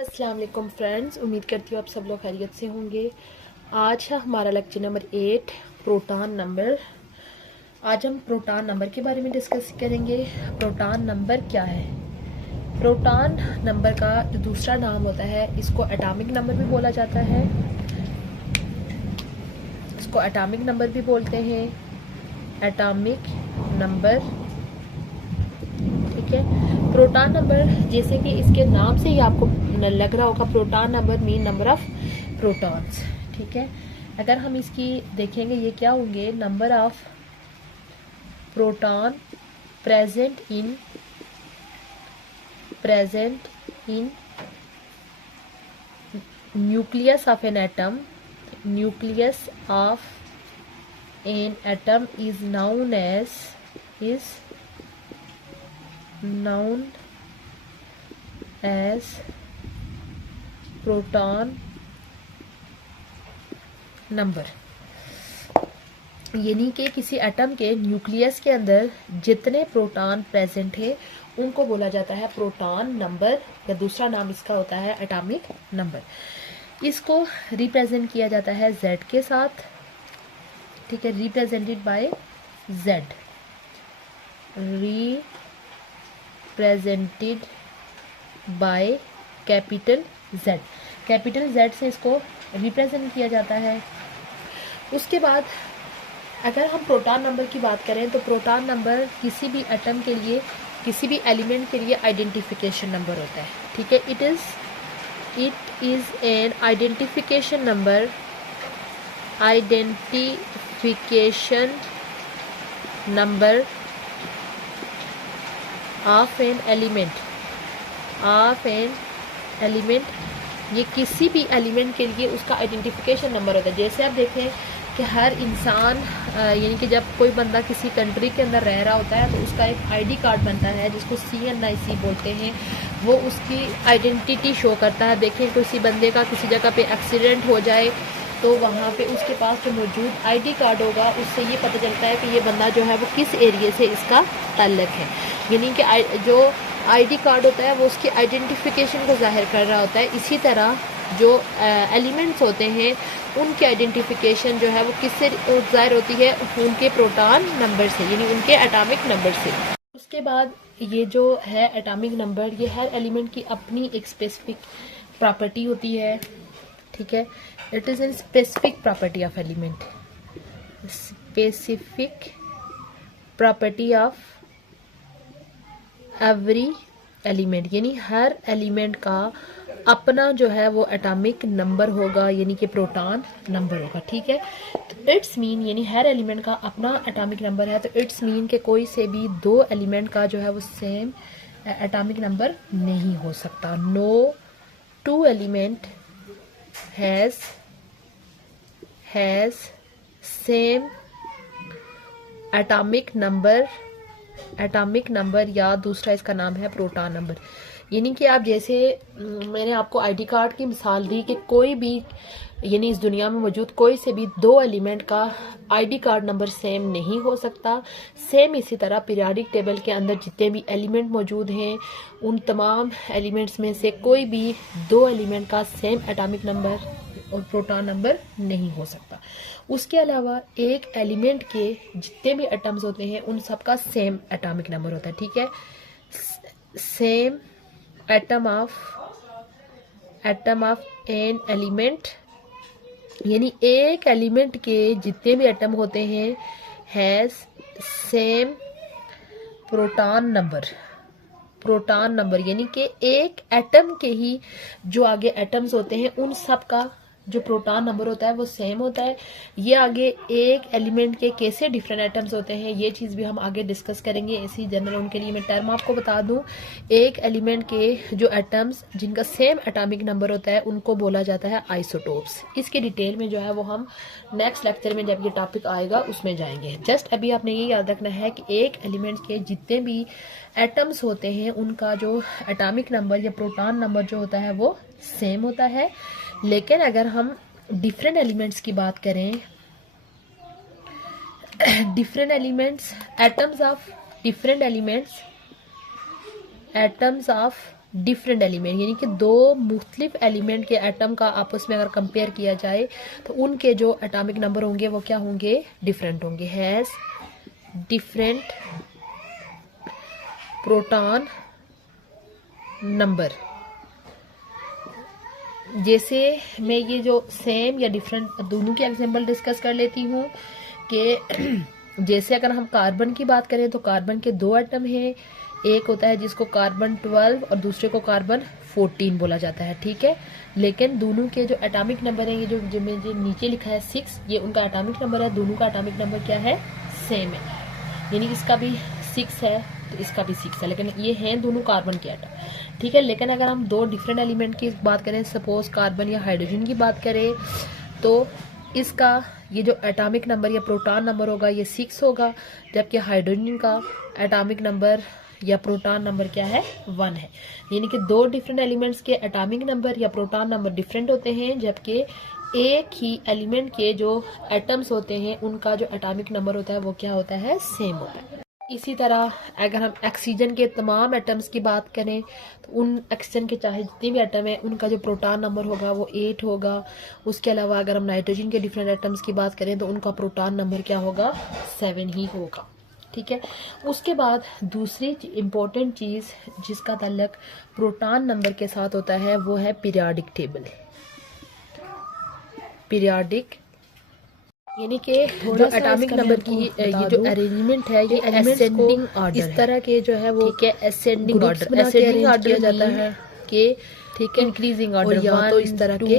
अस्सलाम वालेकुम फ्रेंड्स, उम्मीद करती हूँ आप सब लोग खैरियत से होंगे। आज है हमारा लेक्चर नंबर 8 प्रोटॉन नंबर। आज हम प्रोटॉन नंबर के बारे में डिस्कस करेंगे। प्रोटॉन नंबर क्या है? प्रोटॉन नंबर का जो दूसरा नाम होता है इसको एटॉमिक नंबर भी बोला जाता है। इसको एटॉमिक नंबर भी बोलते हैं, एटॉमिक नंबर। ठीक है, प्रोटॉन नंबर जैसे कि इसके नाम से ही आपको लग रहा होगा, proton number mean number of protons. ठीक है, अगर हम इसकी देखेंगे ये क्या होंगे, number of proton present in nucleus of an atom. Nucleus of an atom is known as proton number. यानी कि किसी एटम के न्यूक्लियस के अंदर जितने प्रोटॉन प्रेजेंट है उनको बोला जाता है प्रोटॉन नंबर, या दूसरा नाम इसका होता है एटॉमिक नंबर। इसको रिप्रेजेंट किया जाता है Z के साथ। ठीक है, represented by Z, represented by capital Z। Capital Z से इसको रिप्रेजेंट किया जाता है। उसके बाद अगर हम प्रोटॉन नंबर की बात करें तो प्रोटॉन नंबर किसी भी एटम के लिए, किसी भी एलिमेंट के लिए आइडेंटिफिकेशन नंबर होता है। ठीक है, it is an identification number, identification number of an element. ये किसी भी एलिमेंट के लिए उसका आइडेंटिफिकेशन नंबर होता है। जैसे आप देखें कि हर इंसान यानी कि जब कोई बंदा किसी कंट्री के अंदर रह रहा होता है तो उसका एक आईडी कार्ड बनता है जिसको CNIC बोलते हैं। वो उसकी आइडेंटिटी शो करता है। देखें किसी बंदे का किसी जगह पे एक्सीडेंट हो जाए तो वहाँ पे उसके पास जो मौजूद आईडी कार्ड होगा उससे ये पता चलता है कि ये बंदा जो है वो किस एरिया से इसका ताल्लुक है। यानी कि जो आईडी कार्ड होता है वो उसकी आइडेंटिफिकेशन को जाहिर कर रहा होता है। इसी तरह जो एलिमेंट्स होते हैं उनकी आइडेंटिफिकेशन जो है वो किससे जाहिर होती है, उनके प्रोटॉन नंबर से, यानी उनके एटॉमिक नंबर से। उसके बाद ये जो है एटॉमिक नंबर, ये हर एलिमेंट की अपनी एक स्पेसिफिक प्रॉपर्टी होती है। ठीक है, it is an specific property of element, specific property of every element. यानी हर एलिमेंट का अपना जो है वो एटॉमिक नंबर होगा, यानी कि प्रोटॉन नंबर होगा। ठीक है, तो इट्स मीन यानी हर एलिमेंट का अपना एटॉमिक नंबर है, तो इट्स मीन के कोई से भी दो एलिमेंट का जो है वो सेम एटॉमिक नंबर नहीं हो सकता। No two element has same atomic number, या दूसरा इसका नाम है प्रोटॉन नंबर। यानी कि आप जैसे मैंने आपको आईडी कार्ड की मिसाल दी कि कोई भी यानी इस दुनिया में मौजूद कोई से भी दो एलिमेंट का आईडी कार्ड नंबर सेम नहीं हो सकता। सेम इसी तरह पीरियोडिक टेबल के अंदर जितने भी एलिमेंट मौजूद हैं उन तमाम एलिमेंट्स में से कोई भी दो एलिमेंट का सेम एटॉमिक नंबर और प्रोटॉन नंबर नहीं हो सकता। उसके अलावा एक एलिमेंट के जितने भी एटम्स होते हैं उन सब का सेम एटॉमिक नंबर होता है। ठीक है, same atom of an element, यानी एक एलिमेंट के जितने भी एटम होते हैं हैज सेम प्रोटॉन नंबर। यानी कि एक एटम के ही जो आगे एटम्स होते हैं उन सब का जो प्रोटॉन नंबर होता है वो सेम होता है। ये आगे एक एलिमेंट के कैसे डिफरेंट एटम्स होते हैं ये चीज़ भी हम आगे डिस्कस करेंगे। ऐसी जनरल उनके लिए मैं टर्म आपको बता दूं, एक एलिमेंट के जो एटम्स जिनका सेम एटॉमिक नंबर होता है उनको बोला जाता है आइसोटोप्स। इसके डिटेल में जो है वो हम नेक्स्ट लेक्चर में जब ये टॉपिक आएगा उसमें जाएंगे। जस्ट अभी आपने ये याद रखना है कि एक एलिमेंट के जितने भी एटम्स होते हैं उनका जो एटॉमिक नंबर या प्रोटॉन नंबर जो होता है वो सेम होता है। लेकिन अगर हम डिफरेंट एलिमेंट्स की बात करें, different elements, atoms of different element, यानी कि दो मुख्तलिफ एलिमेंट के एटम का आपस में अगर कंपेयर किया जाए तो उनके जो एटॉमिक नंबर होंगे वो क्या होंगे, डिफरेंट होंगे। Has different proton number. जैसे मैं ये जो सेम या डिफरेंट दोनों के एग्जांपल डिस्कस कर लेती हूँ कि जैसे अगर हम कार्बन की बात करें तो कार्बन के दो एटम हैं, एक होता है जिसको कार्बन 12 और दूसरे को कार्बन 14 बोला जाता है, ठीक है। लेकिन दोनों के जो एटॉमिक नंबर है, ये जो मैंने नीचे लिखा है 6, ये उनका एटॉमिक नंबर है। दोनों का एटॉमिक नंबर क्या है, सेम है, यानी इसका भी 6 है तो इसका भी 6 है, लेकिन ये हैं दोनों कार्बन के एटम, ठीक है। लेकिन अगर हम दो डिफरेंट एलिमेंट की बात करें, सपोज कार्बन या हाइड्रोजन की बात करें, तो इसका ये जो एटॉमिक नंबर या प्रोटॉन नंबर होगा ये 6 होगा, जबकि हाइड्रोजन का एटॉमिक नंबर या प्रोटॉन नंबर क्या है, 1 है। यानी कि दो डिफरेंट एलिमेंट्स के एटॉमिक नंबर या प्रोटॉन नंबर डिफरेंट होते हैं, जबकि एक ही एलिमेंट के जो एटम्स होते हैं उनका जो एटॉमिक नंबर होता है वो क्या होता है, सेम होता है। इसी तरह अगर हम ऑक्सीजन के तमाम एटम्स की बात करें तो उन ऑक्सीजन के चाहे जितने भी एटम हैं उनका जो प्रोटॉन नंबर होगा वो 8 होगा। उसके अलावा अगर हम नाइट्रोजन के डिफरेंट एटम्स की बात करें तो उनका प्रोटॉन नंबर क्या होगा, 7 ही होगा, ठीक है। उसके बाद दूसरी इम्पोर्टेंट चीज़ जिसका ताल्लुक प्रोटॉन नंबर के साथ होता है वो है पीरियाडिक टेबल। पीरियाडिक यानी कि जो एटॉमिक नंबर की ये जो अरेंजमेंट है ये एसेंडिंग ऑर्डर, इस तरह के जो है वो ठीक है एसेंडिंग ऑर्डर, एसेंडिंग ऑर्डर जाता है कि ठीक है इंक्रीजिंग ऑर्डर, या तो इस तरह के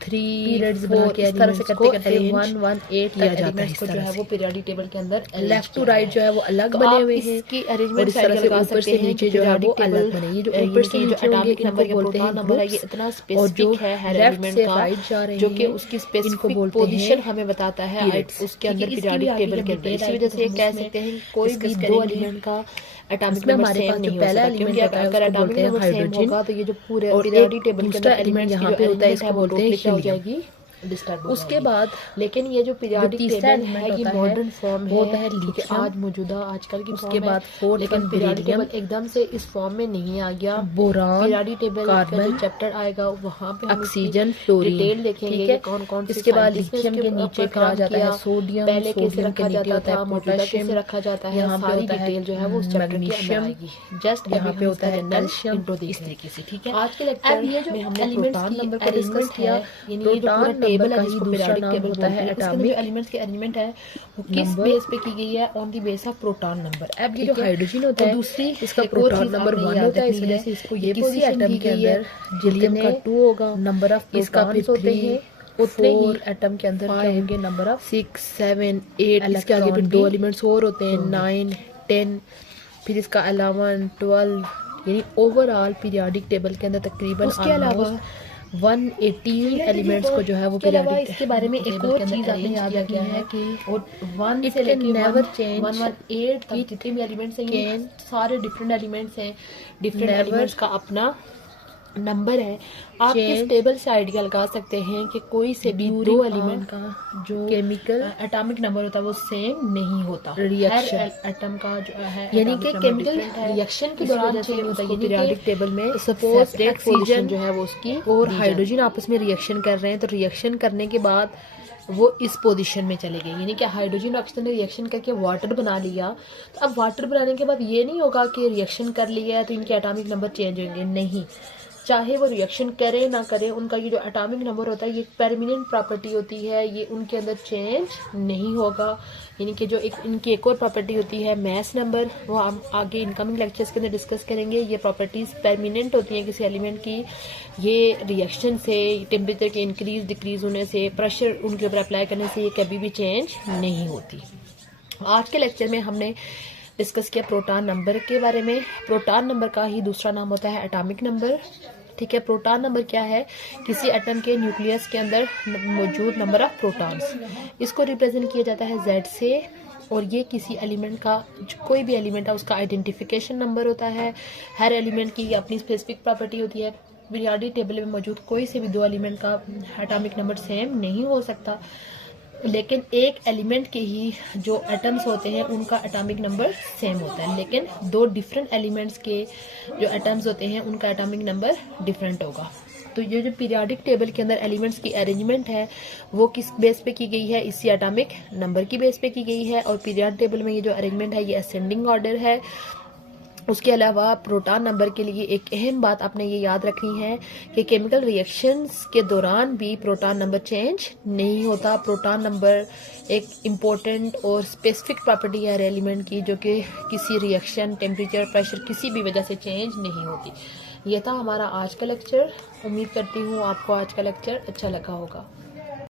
3 पीरियड्स बना के इस तरह से करते करते 1 1 8 किया जाता है। इसको जो है वो पीरियोडिक टेबल के अंदर लेफ्ट टू राइट जो है वो अलग बने हुए हैं, इसकी अरेंजमेंट साइड लगा सकते हैं, नीचे जो है वो अलग बने। ये जो ऊपर से जो एटॉमिक नंबर या प्रोटॉन नंबर है ये इतना स्पेसिफिक है हर एलिमेंट का, जो कि उसकी स्पेसिफिक पोजीशन हमें बताता है उसके अंदर पीरियोडिक टेबल के अंदर। इसी वजह से ये कह सकते हैं कोई भी दो एलिमेंट का एटॉमिक नंबर सेम नहीं हो सकता, क्योंकि अगर एटॉमिक नंबर सेम होगा तो ये जो पूरे पीरियोडिक टेबल के अंदर एलिमेंट यहाँ पे होता है इसको बोलते हैं हीलियम, हो जाएगी डिस्टर्ब। उसके बाद लेकिन ये जो पीरियोडिक टेबल है ये मॉडर्न फॉर्म है, होता है लिथियम आज मौजूदा आजकल की उसके बाद फोर्थ, लेकिन पीरियोडिक टेबल एकदम से इस फॉर्म में नहीं आ गया। बोरान पीरियोडिक टेबल का जो चैप्टर आएगा वहाँ पे ऑक्सीजन फ्लोरीन डिटेल देखेंगे कौन कौन से। इसके बाद लिथियम के नीचे कहा जाता है सोडियम, पहले कैसे रखा जाता था, पोटेशियम कैसे रखा जाता है, यहाँ पे डिटेल जो है वो मैग्नीशियम, जस्ट यहाँ पे होता है कैल्शियम, इस तरीके से, ठीक है। आज के लेक्चर में हमने प्रोटॉन नंबर को डिस्कस किया, यानी ये जो टेबल है जिसको पीरियोडिक टेबल होता है, एटॉमिक एलिमेंट्स के अरेंजमेंट है वो किस बेस पे की गई है, on the base of proton number. अब ये जो हाइड्रोजन होता है दूसरी इसका प्रोटॉन नंबर 1 होता है, इस वजह से इसको ये किसी एटम के अंदर हीलियम का 2 होगा, नंबर ऑफ प्रोटॉन्स होते हैं उतने ही एटम के अंदर क्या होंगे, नंबर ऑफ 6 7 8, इसके आगे फिर 2 एलिमेंट्स और होते हैं 9 10, फिर इसका 11 12, यानी ओवरऑल पीरियोडिक टेबल के अंदर तकरीबन उसके अलावा 180 एलिमेंट्स को जो है वो पीरियोडिक। इसके बारे में एक और चीज आपने याद रखना है कि 1 से लेकर नेवर चेंज 118 तक जितने भी एलिमेंट्स हैं सारे डिफरेंट एलिमेंट्स हैं, डिफरेंट एलिमेंट्स का अपना नंबर है। आप इस टेबल से आइडिया लगा सकते हैं कि कोई से भी दो एलिमेंट का जो केमिकल एटॉमिक नंबर होता है वो सेम नहीं होता, रिएक्शन एटम का जो है यानी कि केमिकल रिएक्शन के दौरान चेंज होता है। पीरियोडिक टेबल में सपोज ऑक्सीजन जो है वो उसकी और हाइड्रोजन आपस में रिएक्शन कर रहे हैं, तो रिएक्शन करने के बाद वो इस पोजीशन में चले गए, यानी कि हाइड्रोजन और ऑक्सीजन ने रिएक्शन करके वाटर बना लिया। तो अब वाटर बनाने के बाद ये नहीं होगा कि रिएक्शन कर लिया है तो इनके एटॉमिक नंबर चेंज होंगे, नहीं, चाहे वो रिएक्शन करे ना करे उनका ये जो एटॉमिक नंबर होता है ये परमानेंट प्रॉपर्टी होती है, ये उनके अंदर चेंज नहीं होगा। यानी कि जो इनकी एक और प्रॉपर्टी होती है मास नंबर, वो हम आगे इनकमिंग लेक्चर्स के अंदर डिस्कस करेंगे। ये प्रॉपर्टीज़ परमानेंट होती हैं किसी एलिमेंट की, ये रिएक्शन से, टेम्परेचर के इंक्रीज डिक्रीज होने से, प्रेशर उनके ऊपर अप्लाई करने से ये कभी भी चेंज नहीं होती। आज के लेक्चर में हमने डिस्कस किया प्रोटॉन नंबर के बारे में। प्रोटॉन नंबर का ही दूसरा नाम होता है एटॉमिक नंबर, ठीक है। प्रोटॉन नंबर क्या है, किसी एटम के न्यूक्लियस के अंदर मौजूद नंबर ऑफ प्रोटॉन्स, इसको रिप्रेजेंट किया जाता है Z से, और ये किसी एलिमेंट का कोई भी एलिमेंट है उसका आइडेंटिफिकेशन नंबर होता है। हर एलिमेंट की अपनी स्पेसिफिक प्रॉपर्टी होती है। पीरियोडिक टेबल में मौजूद कोई से भी दो एलिमेंट का एटॉमिक नंबर सेम नहीं हो सकता। लेकिन एक एलिमेंट के ही जो एटम्स होते हैं उनका एटॉमिक नंबर सेम होता है, लेकिन दो डिफरेंट एलिमेंट्स के जो एटम्स होते हैं उनका एटॉमिक नंबर डिफरेंट होगा। तो ये जो पीरियोडिक टेबल के अंदर एलिमेंट्स की अरेंजमेंट है वो किस बेस पे की गई है, इसी एटॉमिक नंबर की बेस पे की गई है। और पीरियोडिक टेबल में ये जो अरेंजमेंट है ये असेंडिंग ऑर्डर है। उसके अलावा प्रोटॉन नंबर के लिए एक अहम बात आपने ये याद रखनी है कि केमिकल रिएक्शंस के दौरान भी प्रोटॉन नंबर चेंज नहीं होता। प्रोटॉन नंबर एक इम्पोर्टेंट और स्पेसिफिक प्रॉपर्टी है एलिमेंट की, जो कि किसी रिएक्शन, टेम्परेचर, प्रेशर किसी भी वजह से चेंज नहीं होती। ये था हमारा आज का लेक्चर। उम्मीद करती हूँ आपको आज का लेक्चर अच्छा लगा होगा।